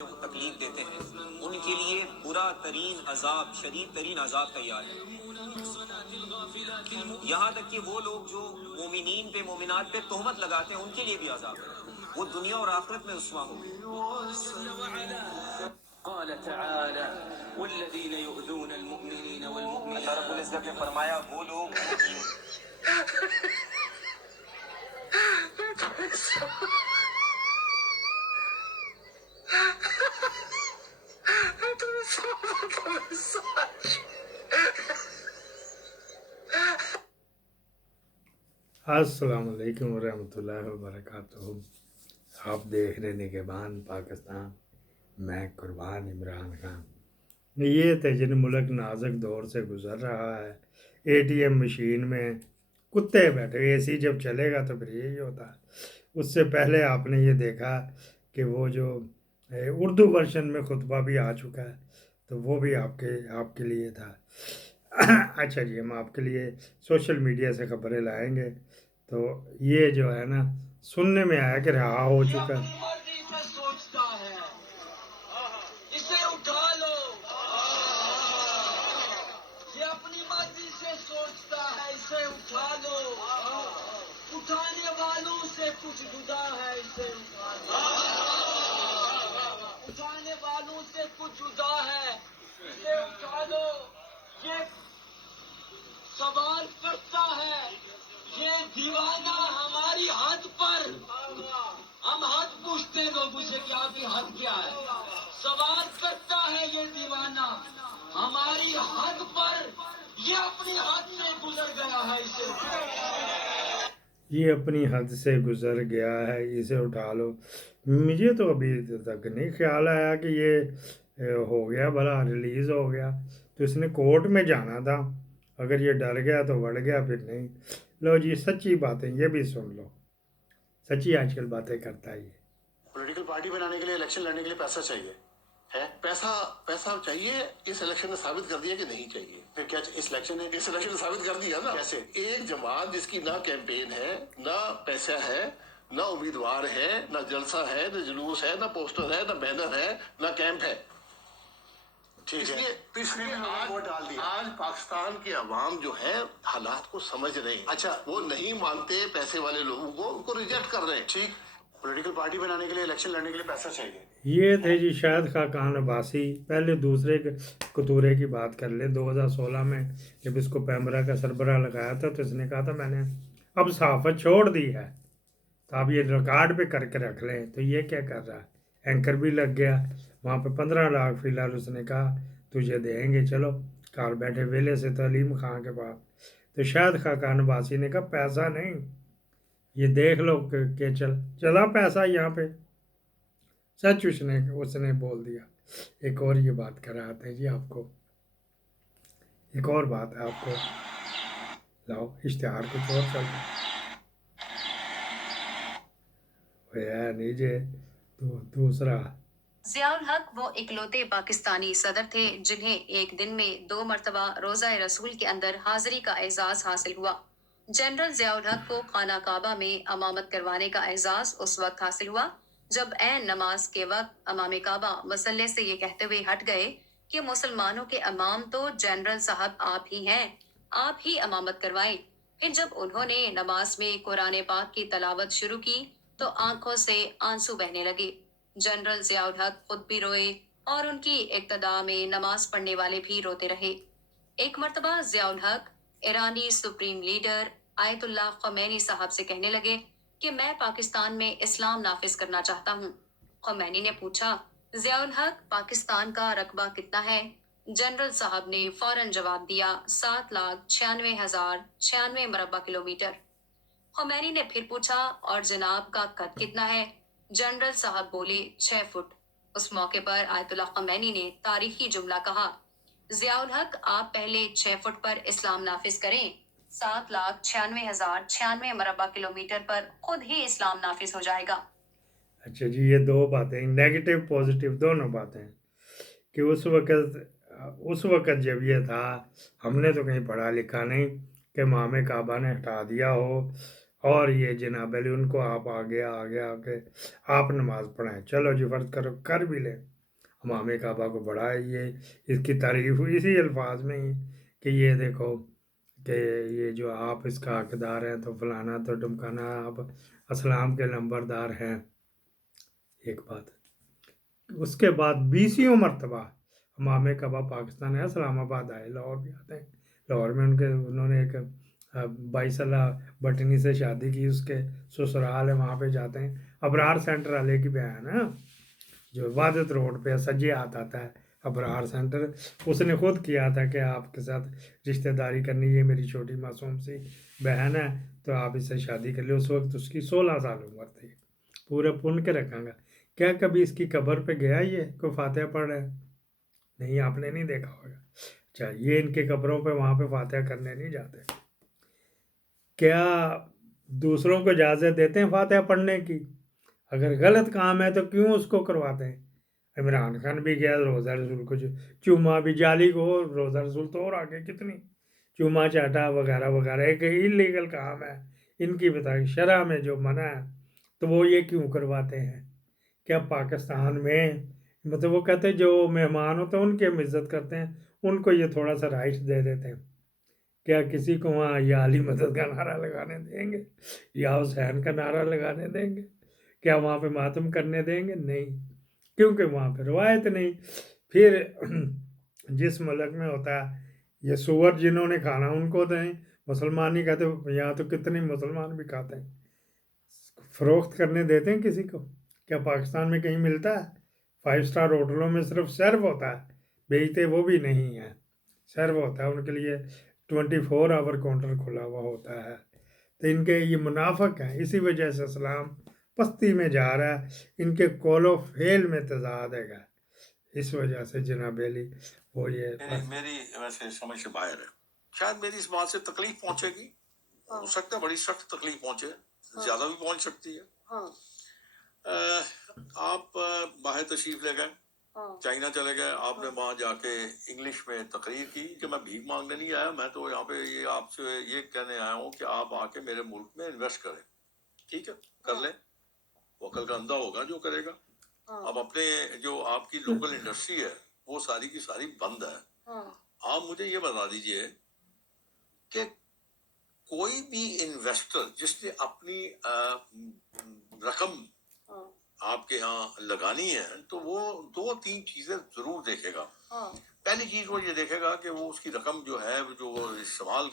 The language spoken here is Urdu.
تکلیف دیتے ہیں ان کے لیے برا ترین عذاب، شدید ترین عذاب تیار ہے۔ یہاں تک کہ وہ لوگ جو مومنین پہ مومنات پہ تہمت لگاتے ہیں ان کے لیے بھی عذاب ہے، وہ دنیا اور آخرت میں رسوا ہوں گے۔ قال تعالی والذین یؤذون المؤمنین والمؤمنات، اللہ رب العزت نے فرمایا وہ لوگ السلام علیکم ورحمۃ اللہ وبرکاتہ۔ آپ دیکھ رہے ہیں نگہبان پاکستان، میں قربان عمران خان۔ یہ تھے جن ملک نازک دور سے گزر رہا ہے، اے ٹی ایم مشین میں کتے بیٹھے، اے سی جب چلے گا تو پھر یہی ہوتا ہے۔ اس سے پہلے آپ نے یہ دیکھا کہ وہ جو اردو ورژن میں خطبہ بھی آ چکا ہے، تو وہ بھی آپ کے لیے تھا۔ اچھا جی، ہم آپ کے لیے سوشل میڈیا سے خبریں لائیں گے۔ تو یہ جو ہے نا، سننے میں آیا کہ رہا ہو چکا ہے۔ اسے اٹھا لو، یہ اپنی مرضی سے سوچتا ہے، اسے اٹھا لو، اٹھانے والوں سے کچھ جدا ہے، اسے اٹھا لو، اٹھانے والوں سے کچھ جدا ہے، اسے اٹھا لو۔ یہ سوال کرتا ہے، یہ دیوانہ ہماری حد پر، ہم حد پوچھتے لوگوں سے کہ آپ کی حد کیا ہے، سوال کرتا ہے یہ دیوانہ ہماری حد پر، یہ اپنی حد سے گزر گیا ہے، اسے یہ اپنی حد سے گزر گیا ہے، اسے اٹھا لو۔ مجھے تو ابھی تک نہیں خیال آیا کہ یہ ہو گیا، بھلا ریلیز ہو گیا تو اس نے کورٹ میں جانا تھا۔ اگر یہ ڈر گیا تو بڑھ گیا، پھر نہیں۔ لو جی، سچی باتیں یہ بھی سن لو، سچی آج کل باتیں کرتا ہے یہ۔ پولیٹیکل پارٹی بنانے کے لیے، الیکشن لڑنے کے لیے پیسہ چاہیے ہے، پیسہ چاہیے۔ اس الیکشن نے ثابت کر دیا کہ نہیں چاہیے۔ پھر کیا اس الیکشن نے ثابت کر دیا نا۔ کیسے؟ ایک جماعت جس کی نہ کیمپین ہے، نہ پیسہ ہے، نہ امیدوار ہے، نہ جلسہ ہے، نہ جلوس ہے، نہ پوسٹر ہے، نہ بینر ہے، نہ کیمپ ہے، ٹھیک ہے؟ اس لیے ووٹ ڈال دیا۔ آج پاکستان کے عوام جو ہے حالات کو سمجھ رہے ہیں۔ اچھا، وہ نہیں مانتے پیسے والے لوگوں کو، ان کو ریجیکٹ کر رہے ہیں۔ ٹھیک، پولیٹیکل پارٹی بنانے کے لیے، الیکشن لڑنے کے لیے پیسہ چاہیے۔ یہ تھے جی شاہد خاقان عباسی۔ پہلے دوسرے قطورے کی بات کر لیں۔ 2016 میں جب اس کو پیمرا کا سربراہ لگایا تھا تو اس نے کہا تھا میں نے اب صحافت چھوڑ دی ہے، تو آپ یہ ریکارڈ پہ کر کے رکھ لیں۔ تو یہ کیا کر رہا ہے؟ اینکر بھی لگ گیا وہاں پہ 15 لاکھ فی الحال اس نے کہا تجھے دیں گے، چلو کار بیٹھے ویلے سے تعلیم خان کے پاس۔ تو شاہد خاقان عباسی نے کہا پیسہ نہیں، یہ دیکھ لو کہ چلا پیسہ یہاں پہ، سچ اس نے بول دیا۔ ایک اور یہ بات کراتے ہیں جی آپ کو، ایک اور بات ہے آپ کو، لاؤ اشتہار کچھ اور چلتا ہے نیچے تو دوسرا۔ ضیاء الحق وہ اکلوتے پاکستانی صدر تھے جنہیں ایک دن میں 2 مرتبہ روزہ رسول کے اندر حاضری کا اعزاز حاصل ہوا۔ جنرل ضیاء الحق کو خانہ کعبہ میں امامت کروانے کا اعزاز اس وقت حاصل ہوا جب عین نماز کے وقت امام کعبہ مصلے سے یہ کہتے ہوئے ہٹ گئے کہ مسلمانوں کے امام تو جنرل صاحب آپ ہی ہیں، آپ ہی امامت کروائیں۔ پھر جب انہوں نے نماز میں قرآن پاک کی تلاوت شروع کی تو آنکھوں سے آنسو بہنے لگے۔ جنرل ضیاء الحق خود بھی روئے اور ان کی اقتداء میں نماز پڑھنے والے بھی روتے رہے۔ ایک مرتبہ ضیاء الحق ایرانی سپریم لیڈر آیت اللہ خمینی صاحب سے کہنے لگے کہ میں پاکستان میں اسلام نافذ کرنا چاہتا ہوں۔ خمینی نے پوچھا ضیاء الحق پاکستان کا رقبہ کتنا ہے؟ جنرل صاحب نے فوراً جواب دیا 7,96,096 مربع کلومیٹر۔ خمینی نے پھر پوچھا اور جناب کا قد کتنا ہے؟ جنرل صاحب بولے 6 فٹ۔ اس موقع پر آیت اللہ خمینی نے تاریخی جملہ کہا ضیاء الحق آپ پہلے 6 فٹ پر اسلام نافذ کریں، 7,96,096 مربع کلومیٹر پر خود ہی اسلام نافذ ہو جائے گا۔ اچھا جی، یہ دو باتیں، نیگیٹو پازیٹیو دونوں باتیں، کہ اس وقت جب یہ تھا، ہم نے تو کہیں پڑھا لکھا نہیں کہ امام کعبہ نے ہٹا دیا ہو اور یہ جناب علی ان کو آپ آگے آگے آپ نماز پڑھائیں، چلو جی فرض کرو کر بھی لیں، امام کعبہ کو بڑھائے، یہ اس کی تعریف اسی الفاظ میں ہی کہ یہ دیکھو کہ یہ جو آپ اس کا حقدار ہیں تو فلانا تو ڈمکانا، آپ اسلام کے نمبردار ہیں. ایک بات. اس کے بعد 20 مرتبہ امام کعبہ پاکستان ہے، اسلام آباد آئے، لاہور بھی آتے ہیں. لاہور میں انہوں نے ایک 22 بٹنی سے شادی کی، اس کے سسرال ہے، وہاں پہ جاتے ہیں. ابرار سینٹر والے کی بہن ہے جو وادت روڈ پہ سجے آتا ہے ابرار سینٹر، اس نے خود کیا تھا کہ آپ کے ساتھ رشتہ داری کرنی، یہ میری چھوٹی معصوم سی بہن ہے تو آپ اس سے شادی کر لیں. اس وقت اس کی 16 سال عمر تھی. پورے پن کے رکھاں گا. کیا کبھی اس کی قبر پہ گیا یہ کوئی فاتحہ پڑھ رہا ہے؟ نہیں، آپ نے نہیں دیکھا ہوگا. اچھا، یہ ان کے قبروں پہ وہاں پہ فاتحہ کرنے نہیں جاتے. کیا دوسروں کو اجازت دیتے ہیں فاتحہ پڑھنے کی؟ اگر غلط کام ہے تو کیوں اس کو کرواتے ہیں؟ عمران خان بھی گیا روزہ رسول کو چوما بھی، جالی کو روزہ رسول تو اور آگے کتنی چوما چاٹا وغیرہ وغیرہ ایک انلیگل کام ہے. ان کی بتائیں شرع میں جو منع ہے تو وہ یہ کیوں کرواتے ہیں؟ کیا پاکستان میں مطلب وہ کہتے ہیں جو مہمان ہوتے ہیں ان کی ہم عزت کرتے ہیں، ان کو یہ تھوڑا سا رائٹ دے دیتے ہیں. کیا کسی کو وہاں یا علی مدد کا نعرہ لگانے دیں گے یا حسین کا نعرہ لگانے دیں گے؟ کیا وہاں پہ ماتم کرنے دیں گے؟ نہیں، کیونکہ وہاں پہ روایت نہیں. پھر جس ملک میں ہوتا ہے یہ سور جنہوں نے کھانا ان کو دیں، مسلمان نہیں کہتے. یہاں تو کتنے مسلمان بھی کھاتے ہیں. فروخت کرنے دیتے ہیں کسی کو؟ کیا پاکستان میں کہیں ملتا ہے؟ 5 اسٹار ہوٹلوں میں صرف سرو ہوتا ہے، بیچتے وہ بھی نہیں ہیں. سرو ہوتا ہے ان کے لیے 24 آور کاؤنٹر کھلا ہوا ہوتا ہے. تو ان کے یہ منافق ہیں، اسی وجہ سے اسلام پستی میں جا رہا ہے. ان کے قول و فعل میں تضاد ہے. اس وجہ سے جناب علی وہ یہ میری ویسے سمجھ سے باہر ہے. شاید میری اس بات سے تکلیف پہنچے گی، ہو سکتا ہے بڑی سخت تکلیف پہنچے، زیادہ بھی پہنچ سکتی ہے. آپ باہر تشریف لے گئے، چائنا چلے گئے، آپ نے وہاں جا کے انگلش میں تقریر کی کہ میں بھیک مانگنے نہیں آیا، میں تو یہاں پہ یہ آپ سے یہ کہنے آیا ہوں کہ آپ آ کے میرے ملک میں انویسٹ کریں. ٹھیک ہے، کر لیں، وہ عقل کا اندھا ہوگا جو کرے گا. اب اپنے جو آپ کی لوکل انڈسٹری ہے وہ ساری کی ساری بند ہے. آپ مجھے یہ بتا دیجئے کہ کوئی بھی انویسٹر جس نے اپنی رقم آپ کے ہاں لگانی ہے تو وہ 2-3 چیزیں ضرور دیکھے گا. پہلی چیز وہ یہ دیکھے گا کہ وہ اس کی رقم جو ہے جو وہ استعمال